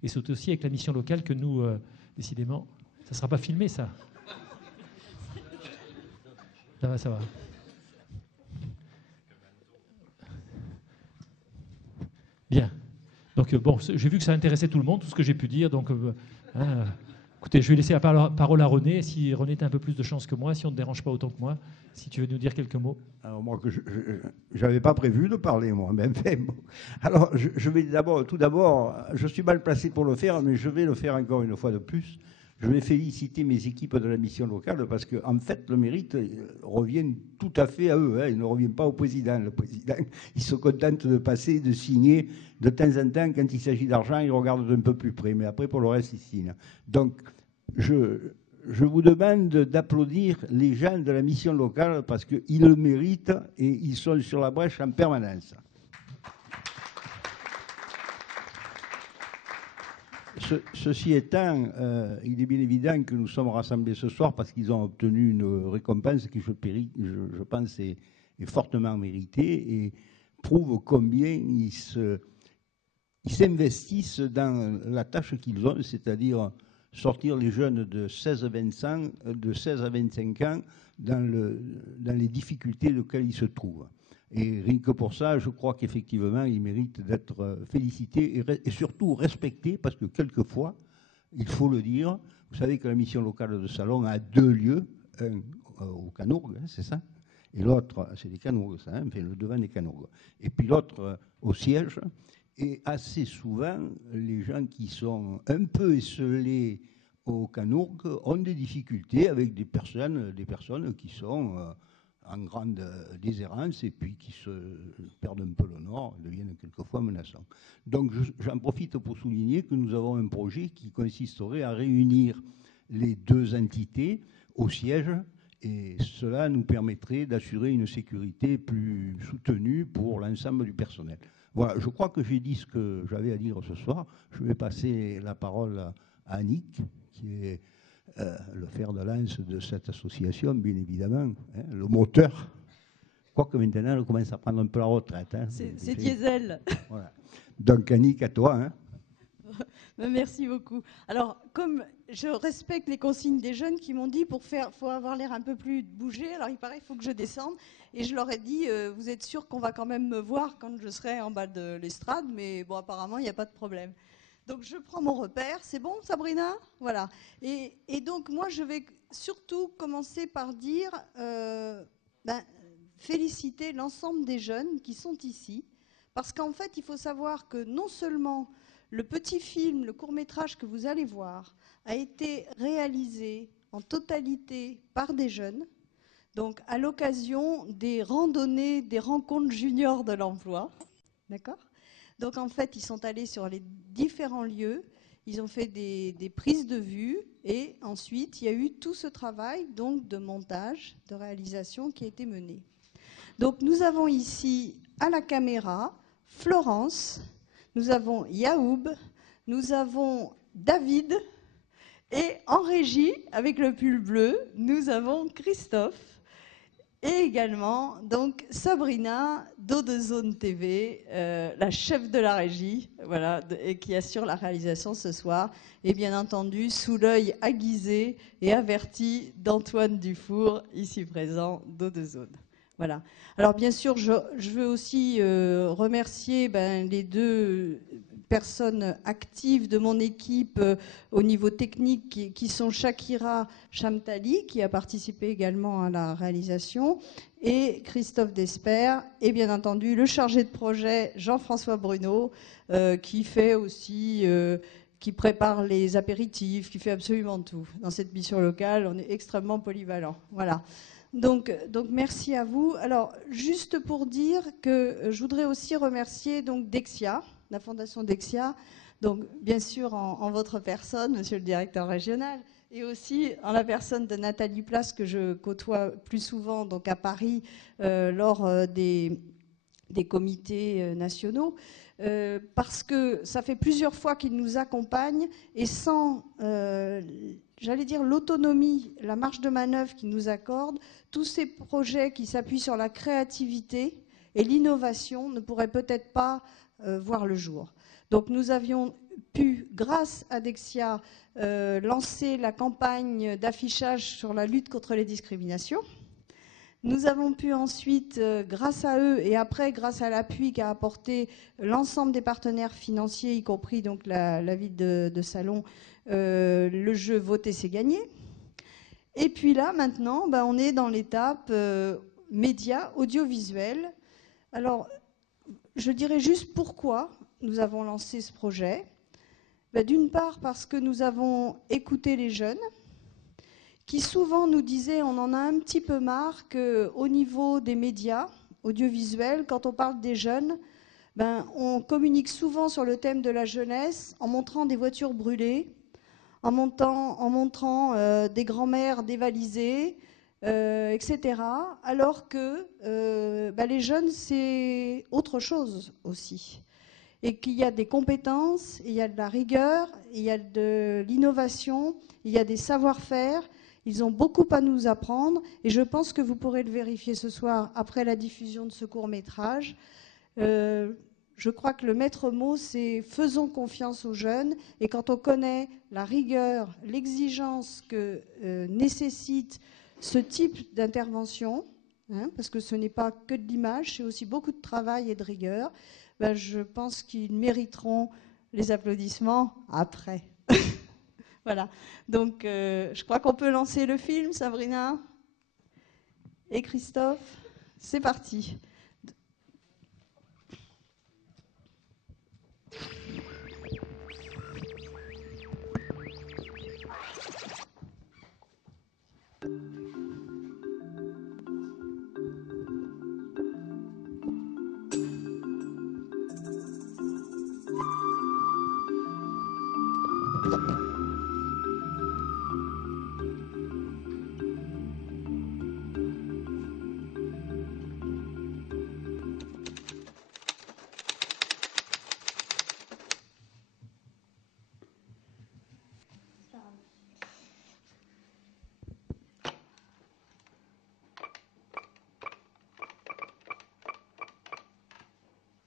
Et c'est aussi avec la mission locale que nous, décidément, ça ne sera pas filmé, ça. Ça va, ça va. Bien. Donc, bon, j'ai vu que ça intéressait tout le monde, tout ce que j'ai pu dire. Donc, écoutez, je vais laisser la parole à René. Si René, tu as un peu plus de chance que moi, si on ne te dérange pas autant que moi, si tu veux nous dire quelques mots. Alors, moi, je n'avais pas prévu de parler, moi. Mais, bon. Alors, je vais tout d'abord, je suis mal placé pour le faire, mais je vais le faire encore une fois de plus. Je vais féliciter mes équipes de la mission locale parce qu'en fait, le mérite revient tout à fait à eux. Hein. Il ne revient pas au président. Le président, il se contente de passer, de signer. De temps en temps, quand il s'agit d'argent, il regarde d'un peu plus près. Mais après, pour le reste, il signe. Donc, je vous demande d'applaudir les gens de la mission locale parce qu'ils le méritent et ils sont sur la brèche en permanence. Ceci étant, il est bien évident que nous sommes rassemblés ce soir parce qu'ils ont obtenu une récompense qui, je pense, est fortement méritée et prouve combien ils s'investissent dans la tâche qu'ils ont, c'est-à-dire sortir les jeunes de 16 à 25 ans dans les difficultés auxquelles ils se trouvent. Et rien que pour ça, je crois qu'effectivement, ils méritent d'être félicités et surtout respectés, parce que quelquefois, il faut le dire, vous savez que la mission locale de Salon a 2 lieux, un au Canourgues, hein, c'est ça, et l'autre, c'est des Canourgues, ça, hein, enfin, le devant des Canourgues, et puis l'autre au siège. Et assez souvent, les gens qui sont un peu esselés au Canourgues ont des difficultés avec des personnes qui sont en grande déshérence et puis qui se perdent un peu le nord et deviennent quelquefois menaçants. Donc j'en profite pour souligner que nous avons un projet qui consisterait à réunir les 2 entités au siège et cela nous permettrait d'assurer une sécurité plus soutenue pour l'ensemble du personnel. Voilà, je crois que j'ai dit ce que j'avais à dire ce soir. Je vais passer la parole à Annick, qui est le fer de lance de cette association, bien évidemment, hein, le moteur. Quoique maintenant, elle commence à prendre un peu la retraite. Hein, c'est diesel. Voilà. Donc, Annick, à toi. Hein. Merci beaucoup. Alors, comme je respecte les consignes des jeunes qui m'ont dit faut avoir l'air un peu plus bougé, alors il paraît qu'il faut que je descende. Et je leur ai dit, vous êtes sûr qu'on va quand même me voir quand je serai en bas de l'estrade, mais bon, apparemment, il n'y a pas de problème. Donc, je prends mon repère. C'est bon, Sabrina? Voilà. Et donc, moi, je vais surtout commencer par dire, féliciter l'ensemble des jeunes qui sont ici, parce qu'en fait, il faut savoir que non seulement le petit film, le court-métrage que vous allez voir, a été réalisé en totalité par des jeunes, donc à l'occasion des randonnées, des rencontres juniors de l'emploi. D'accord ? Donc en fait, ils sont allés sur les différents lieux, ils ont fait des prises de vue et ensuite, il y a eu tout ce travail donc, de montage, de réalisation qui a été mené. Donc nous avons ici à la caméra Florence, nous avons Yaoub, nous avons David et en régie, avec le pull bleu, nous avons Christophe et également donc Sabrina d'Eau-de-Zone TV, la chef de la régie, voilà, et qui assure la réalisation ce soir, et bien entendu sous l'œil aiguisé et averti d'Antoine Dufour, ici présent d'Eau-de-Zone. Voilà. Alors bien sûr, je veux aussi remercier les 2 personnes actives de mon équipe au niveau technique qui sont Shakira Chamtali, qui a participé également à la réalisation, et Christophe Desper, et bien entendu le chargé de projet Jean-François Bruno, qui fait aussi, qui prépare les apéritifs, qui fait absolument tout. Dans cette mission locale, on est extrêmement polyvalent. Voilà. Donc merci à vous. Alors, juste pour dire que je voudrais aussi remercier donc Dexia, la Fondation Dexia, donc bien sûr en votre personne, monsieur le directeur régional, et aussi en la personne de Nathalie Place, que je côtoie plus souvent donc à Paris lors des comités nationaux, parce que ça fait plusieurs fois qu'ils nous accompagnent et sans j'allais dire, l'autonomie, la marge de manœuvre qu'ils nous accordent, tous ces projets qui s'appuient sur la créativité et l'innovation ne pourraient peut-être pas voir le jour. Donc nous avions pu, grâce à Dexia, lancer la campagne d'affichage sur la lutte contre les discriminations. Nous avons pu ensuite, grâce à eux et après grâce à l'appui qu'a apporté l'ensemble des partenaires financiers, y compris donc la ville de Salon, le jeu Voter c'est gagner. Et puis là, maintenant, on est dans l'étape média, audiovisuel. Alors, je dirais juste pourquoi nous avons lancé ce projet. D'une part, parce que nous avons écouté les jeunes, qui souvent nous disaient on en a un petit peu marre qu'au niveau des médias audiovisuels, quand on parle des jeunes, on communique souvent sur le thème de la jeunesse en montrant des voitures brûlées, en montrant des grands-mères dévalisées, etc. Alors que les jeunes, c'est autre chose aussi. Et qu'il y a des compétences, il y a de la rigueur, il y a de l'innovation, il y a des savoir-faire. Ils ont beaucoup à nous apprendre et je pense que vous pourrez le vérifier ce soir après la diffusion de ce court-métrage. Je crois que le maître mot, c'est faisons confiance aux jeunes. Et quand on connaît la rigueur, l'exigence que nécessite ce type d'intervention, parce que ce n'est pas que de l'image, c'est aussi beaucoup de travail et de rigueur, je pense qu'ils mériteront les applaudissements après. Voilà. Donc, je crois qu'on peut lancer le film, Sabrina et Christophe. C'est parti.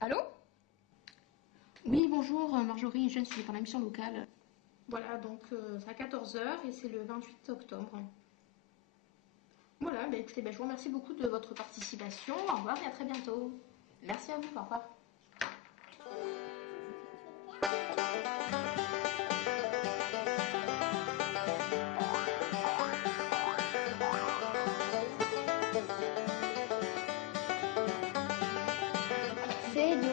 Allô? Oui, bonjour, Marjorie, je suis pour la mission locale. Voilà, donc c'est à 14 h et c'est le 28 octobre. Voilà, écoutez, je vous remercie beaucoup de votre participation. Au revoir et à très bientôt. Merci à vous, au revoir. C'est nous.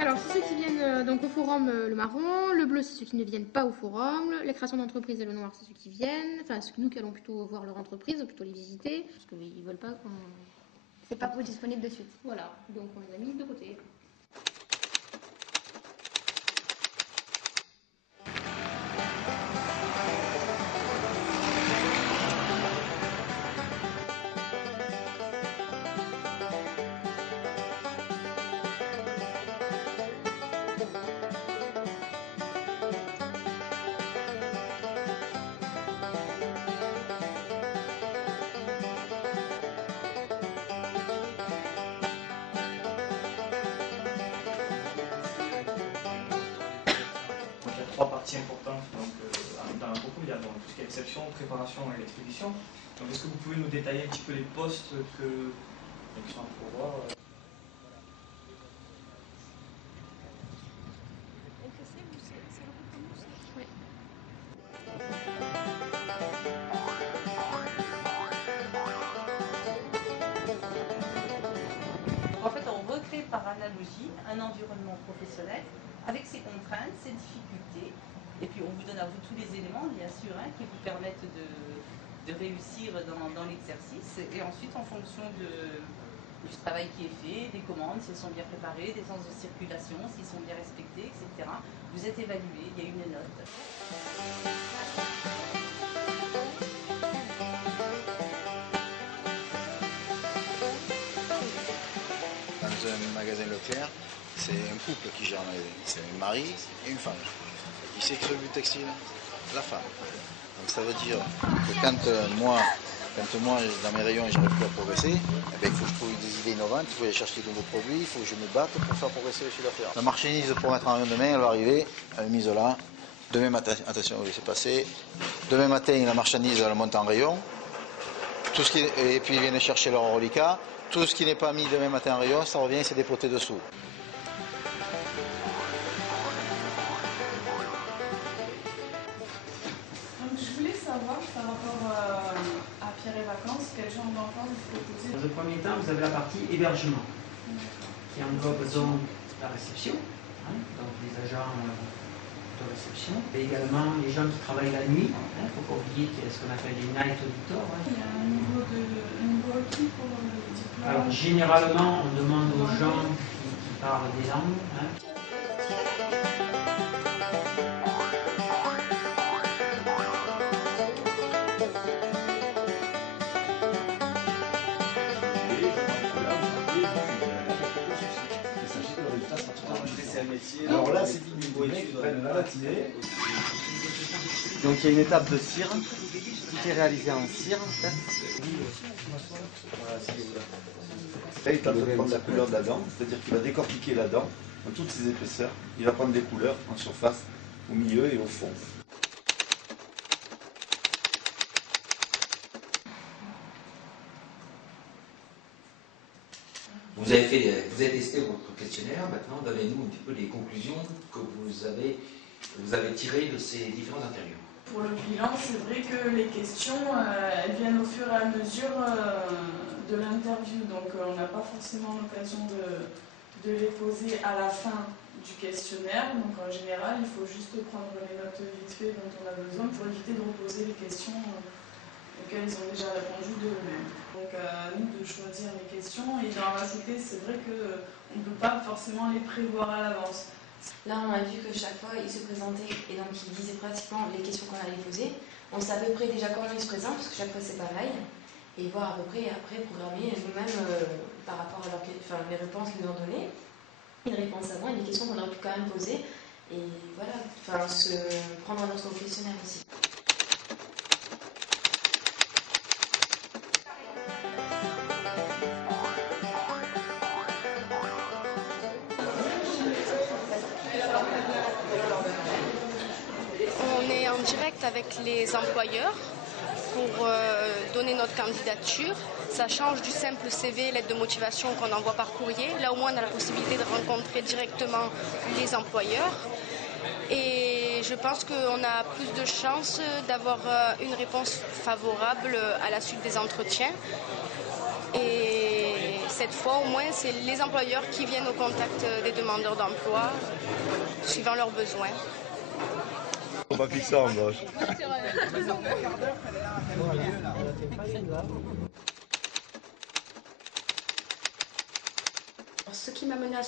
Alors, c'est ceux qui viennent donc au forum le marron, le bleu c'est ceux qui ne viennent pas au forum, les créations d'entreprise et le noir c'est ceux qui viennent, enfin nous qui allons plutôt voir leur entreprise, plutôt les visiter, parce qu'ils ne veulent pas qu'on... C'est pas disponible de suite. Voilà, donc on les a mis de côté. Trois parties importantes dans un propos. Il y a donc tout ce qui est exception, préparation et expédition. Donc est-ce que vous pouvez nous détailler un petit peu les postes qui sont à pourvoir En fait, on recrée par analogie un environnement professionnel avec ses contraintes, ses difficultés, Et puis on vous donne à vous tous les éléments, bien sûr, hein, qui vous permettent de réussir dans l'exercice. Et ensuite, en fonction du travail qui est fait, des commandes, si elles sont bien préparées, des sens de circulation, s'ils sont bien respectés, etc., vous êtes évalué, il y a une note. Dans un magasin Leclerc, c'est un couple qui gère le magasin. C'est un mari et une femme. Et qui s'écrit du textile? La femme. Donc ça veut dire que quand moi, dans mes rayons, j'arrive plus à progresser, eh bien, il faut que je trouve des idées innovantes, il faut aller chercher de nouveaux produits, il faut que je me batte pour faire progresser le chiffre d'affaires. La marchandise pour mettre en rayon demain, elle va arriver, elle est mise là. Demain matin, attention, vous laissez passer. Demain matin, la marchandise, elle monte en rayon. Et puis ils viennent chercher leur reliquat. Tout ce qui n'est pas mis demain matin en rayon, ça revient, c'est dépoté dessous. Donc, je voulais savoir, par rapport à Pierre et Vacances, quel genre d'emploi vous proposez? Dans un premier temps, vous avez la partie hébergement, qui englobe donc la réception, hein, donc les agents de réception, et également les gens qui travaillent la nuit. Il ne faut pas oublier qu'il y a ce qu'on appelle les night auditors. Hein. Il y a un niveau requis pour le diplôme? Alors généralement, on demande aux gens qui parlent des langues. Hein. Alors là, c'est une qui prennent la matinée. Donc il y a une étape de cire. Tout est réalisé en cire, en fait. Là, il va prendre la couleur de la dent, c'est-à-dire qu'il va décortiquer la dent dans toutes ses épaisseurs. Il va prendre des couleurs en surface, au milieu et au fond. Vous avez testé votre questionnaire, maintenant donnez-nous un petit peu les conclusions que vous avez tirées de ces différents interviews. Pour le bilan, c'est vrai que les questions, elles viennent au fur et à mesure de l'interview, donc on n'a pas forcément l'occasion de les poser à la fin du questionnaire, donc en général, il faut juste prendre les notes vite fait dont on a besoin pour éviter de reposer les questions auxquelles ils ont déjà répondu d'eux-mêmes. Donc à nous de choisir les questions et d'en rajouter, c'est vrai qu'on ne peut pas forcément les prévoir à l'avance. Là, on a vu que chaque fois, il se présentait et donc il disait pratiquement les questions qu'on allait poser. On sait à peu près déjà comment il se présente, parce que chaque fois c'est pareil, et voir à peu près après programmer nous-mêmes par rapport à les réponses qu'ils nous ont données, une réponse avant et des questions qu'on aurait pu quand même poser, et voilà, se prendre notre questionnaire aussi. Avec les employeurs pour donner notre candidature. Ça change du simple CV, lettre de motivation qu'on envoie par courrier. Là, au moins, on a la possibilité de rencontrer directement les employeurs. Et je pense qu'on a plus de chances d'avoir une réponse favorable à la suite des entretiens. Et cette fois, au moins, c'est les employeurs qui viennent au contact des demandeurs d'emploi, suivant leurs besoins. On va fixer en gauche. Ce qui m'a mené à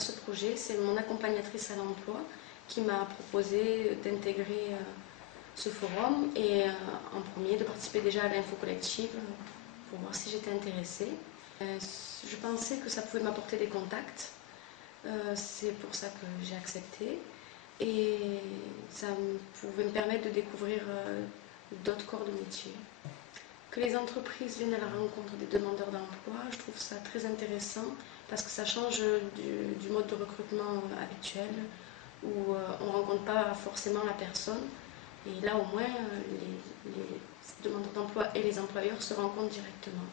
ce projet, c'est mon accompagnatrice à l'emploi qui m'a proposé d'intégrer ce forum et en premier de participer déjà à l'info collective pour voir si j'étais intéressée. Je pensais que ça pouvait m'apporter des contacts, c'est pour ça que j'ai accepté. Et ça pouvait me permettre de découvrir d'autres corps de métier. Que les entreprises viennent à la rencontre des demandeurs d'emploi, je trouve ça très intéressant parce que ça change du mode de recrutement habituel où on ne rencontre pas forcément la personne. Et là, au moins, les demandeurs d'emploi et les employeurs se rencontrent directement.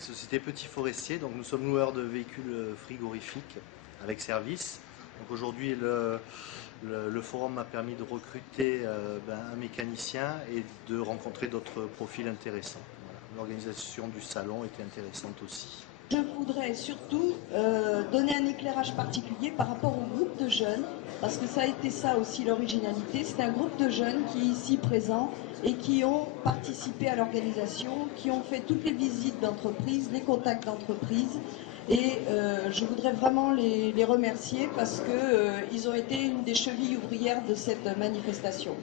Société Petit Forestier, donc nous sommes loueurs de véhicules frigorifiques avec service. Donc aujourd'hui, le forum m'a permis de recruter un mécanicien et de rencontrer d'autres profils intéressants. Voilà. L'organisation du salon était intéressante aussi. Je voudrais surtout donner un éclairage particulier par rapport au groupe de jeunes, parce que ça a été ça aussi l'originalité. C'est un groupe de jeunes qui est ici présent et qui ont participé à l'organisation, qui ont fait toutes les visites d'entreprise, les contacts d'entreprise. Et je voudrais vraiment les remercier parce qu'ils ont été une des chevilles ouvrières de cette manifestation.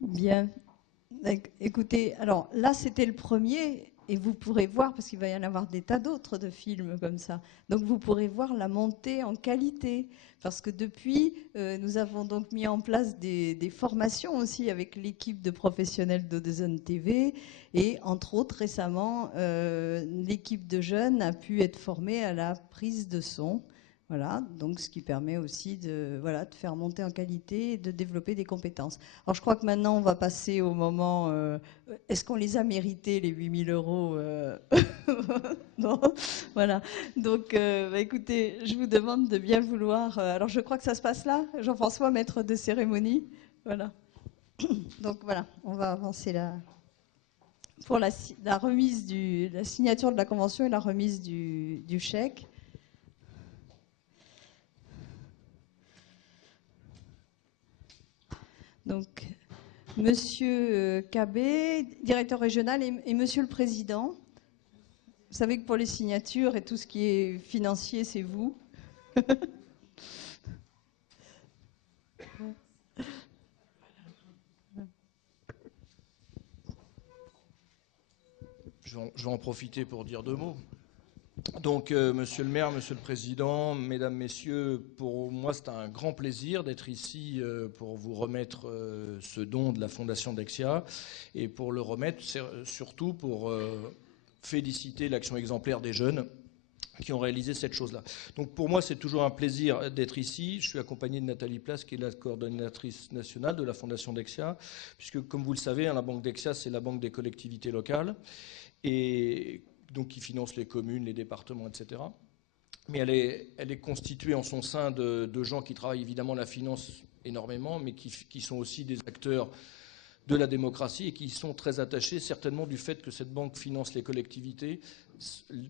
Bien. Écoutez, alors là, c'était le premier, et vous pourrez voir, parce qu'il va y en avoir des tas d'autres de films comme ça, donc vous pourrez voir la montée en qualité, parce que depuis, nous avons donc mis en place des formations aussi avec l'équipe de professionnels d'Odeon TV, et entre autres, récemment, l'équipe de jeunes a pu être formée à la prise de son. Voilà, donc ce qui permet aussi de faire monter en qualité et de développer des compétences. Alors je crois que maintenant on va passer au moment, est-ce qu'on les a mérités les 8 000 euros Non, voilà. Donc écoutez, je vous demande de bien vouloir, alors je crois que ça se passe là, Jean-François, maître de cérémonie. Voilà. Donc voilà, on va avancer là. Pour la remise la signature de la convention et la remise du chèque. Donc, Monsieur Cabé, directeur régional, et Monsieur le Président. Vous savez que pour les signatures et tout ce qui est financier, c'est vous. Je vais en profiter pour dire 2 mots. Donc, Monsieur le maire, Monsieur le Président, Mesdames, Messieurs, pour moi, c'est un grand plaisir d'être ici pour vous remettre ce don de la Fondation Dexia, et pour le remettre surtout pour féliciter l'action exemplaire des jeunes qui ont réalisé cette chose-là. Donc pour moi, c'est toujours un plaisir d'être ici. Je suis accompagné de Nathalie Place, qui est la coordonnatrice nationale de la Fondation Dexia, puisque, comme vous le savez, la Banque Dexia, c'est la banque des collectivités locales, et donc qui finance les communes, les départements, etc. Mais elle est constituée en son sein de gens qui travaillent évidemment la finance énormément, mais qui sont aussi des acteurs de la démocratie et qui sont très attachés certainement du fait que cette banque finance les collectivités.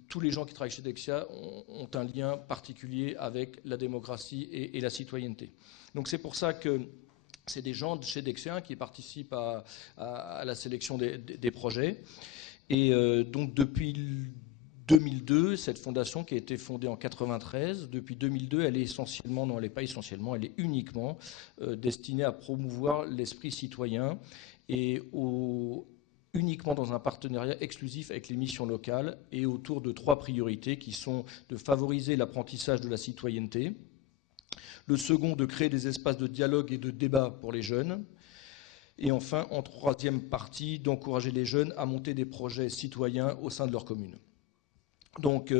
Tous les gens qui travaillent chez Dexia ont un lien particulier avec la démocratie et la citoyenneté. Donc c'est pour ça que c'est des gens de chez Dexia qui participent à la sélection des projets. Et donc depuis 2002, cette fondation qui a été fondée en 1993, depuis 2002, elle est essentiellement, non elle n'est pas essentiellement, elle est uniquement destinée à promouvoir l'esprit citoyen et uniquement dans un partenariat exclusif avec les missions locales et autour de 3 priorités qui sont de favoriser l'apprentissage de la citoyenneté, le second de créer des espaces de dialogue et de débat pour les jeunes, et enfin, en 3e partie, d'encourager les jeunes à monter des projets citoyens au sein de leur commune. Donc,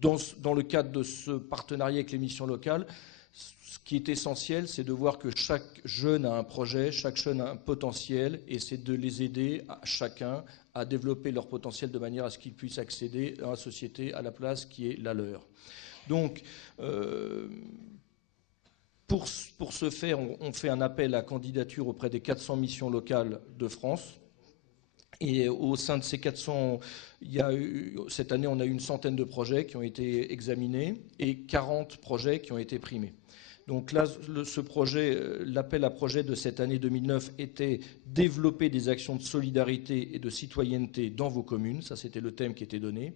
dans le cadre de ce partenariat avec les missions locales, ce qui est essentiel, c'est de voir que chaque jeune a un projet, chaque jeune a un potentiel, et c'est de les aider à chacun à développer leur potentiel de manière à ce qu'ils puissent accéder à la société à la place qui est la leur. Donc, pour ce faire, on fait un appel à candidature auprès des 400 missions locales de France. Et au sein de ces 400, cette année, on a eu une centaine de projets qui ont été examinés et 40 projets qui ont été primés. Donc là, ce projet, l'appel à projet de cette année 2009 était développer des actions de solidarité et de citoyenneté dans vos communes. Ça, c'était le thème qui était donné.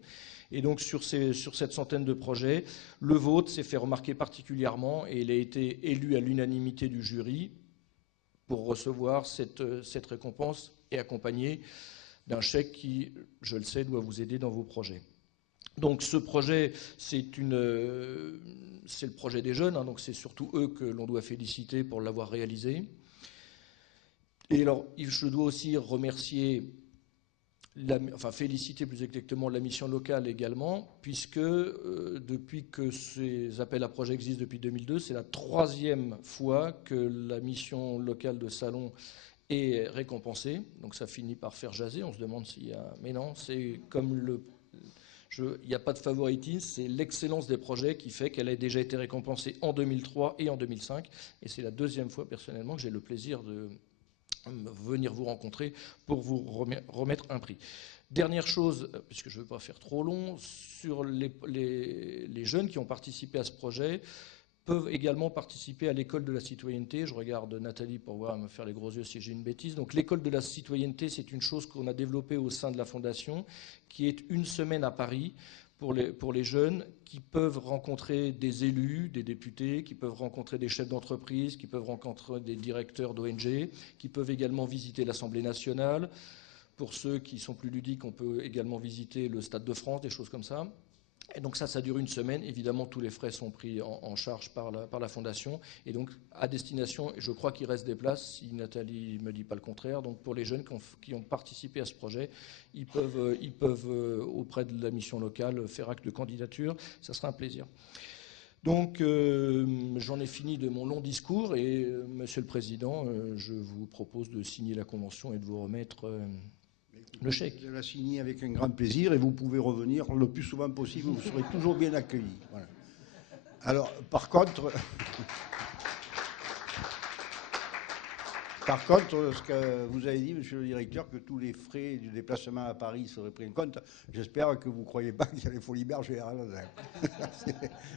Et donc sur cette centaine de projets, le vôtre s'est fait remarquer particulièrement et il a été élu à l'unanimité du jury pour recevoir cette récompense et accompagné d'un chèque qui, je le sais, doit vous aider dans vos projets. Donc ce projet, c'est le projet des jeunes, hein, donc c'est surtout eux que l'on doit féliciter pour l'avoir réalisé. Et alors, je dois aussi remercier, féliciter plus exactement la mission locale également, puisque depuis que ces appels à projets existent depuis 2002, c'est la 3e fois que la mission locale de Salon est récompensée. Donc ça finit par faire jaser, on se demande s'il y a... Mais non, c'est comme il n'y a pas de favoritisme, c'est l'excellence des projets qui fait qu'elle a déjà été récompensée en 2003 et en 2005. Et c'est la 2e fois, personnellement, que j'ai le plaisir de venir vous rencontrer pour vous remettre un prix. Dernière chose, puisque je ne veux pas faire trop long, sur les jeunes qui ont participé à ce projet, peuvent également participer à l'école de la citoyenneté. Je regarde Nathalie pour voir me faire les gros yeux si j'ai une bêtise. Donc l'école de la citoyenneté, c'est une chose qu'on a développée au sein de la Fondation, qui est une semaine à Paris pour les jeunes qui peuvent rencontrer des élus, des députés, qui peuvent rencontrer des chefs d'entreprise, qui peuvent rencontrer des directeurs d'ONG, qui peuvent également visiter l'Assemblée nationale. Pour ceux qui sont plus ludiques, on peut également visiter le Stade de France, des choses comme ça. Et donc ça dure une semaine. Évidemment, tous les frais sont pris en charge par la Fondation. Et donc, à destination, je crois qu'il reste des places, si Nathalie ne me dit pas le contraire. Donc, pour les jeunes qui ont participé à ce projet, ils peuvent auprès de la mission locale, faire acte de candidature. Ça sera un plaisir. Donc, j'en ai fini de mon long discours. Et, Monsieur le Président, je vous propose de signer la convention et de vous remettre... le chèque. Je la signe avec un grand plaisir et vous pouvez revenir le plus souvent possible, vous serez toujours bien accueillis. Voilà. Alors, par contre, ce que vous avez dit, monsieur le directeur, que tous les frais du déplacement à Paris seraient pris en compte, j'espère que vous ne croyez pas qu'il y a les folies berges et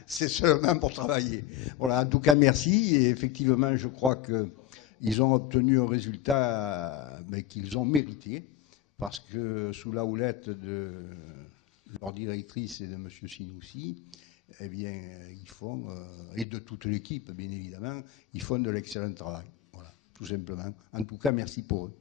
c'est seulement pour travailler. Voilà, en tout cas, merci. Et effectivement, je crois qu'ils ont obtenu un résultat qu'ils ont mérité. Parce que sous la houlette de leur directrice et de M. Sinoussi, eh bien, ils font, et de toute l'équipe, bien évidemment, ils font de l'excellent travail. Voilà, tout simplement. En tout cas, merci pour eux.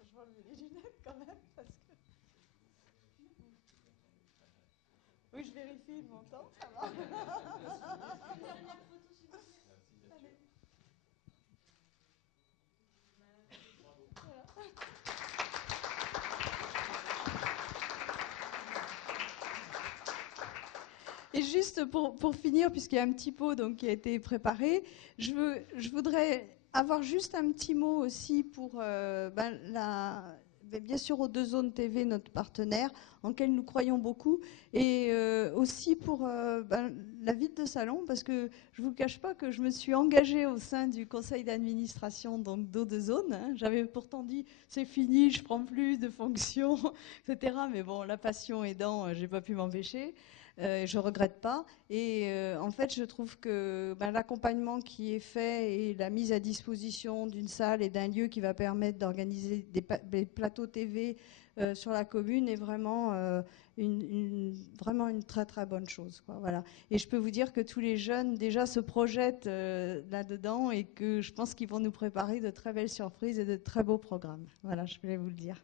Je vais enlever les lunettes quand même parce que... Oui, je vérifie mon temps, ça va. Et juste pour finir, puisqu'il y a un petit pot donc, qui a été préparé, je voudrais avoir juste un petit mot aussi pour bien sûr aux 2 zones TV, notre partenaire, en lequel nous croyons beaucoup, et aussi pour la ville de Salon, parce que je ne vous cache pas que je me suis engagée au sein du conseil d'administration d'Eau2 Zone. Hein. J'avais pourtant dit c'est fini, je ne prends plus de fonctions, etc. Mais bon, la passion aidant, je n'ai pas pu m'empêcher. Je ne regrette pas. Et en fait, je trouve que l'accompagnement qui est fait et la mise à disposition d'une salle et d'un lieu qui va permettre d'organiser des plateaux TV sur la commune est vraiment, vraiment une très très bonne chose, quoi. Voilà. Et je peux vous dire que tous les jeunes déjà se projettent là-dedans et que je pense qu'ils vont nous préparer de très belles surprises et de très beaux programmes. Voilà, je voulais vous le dire.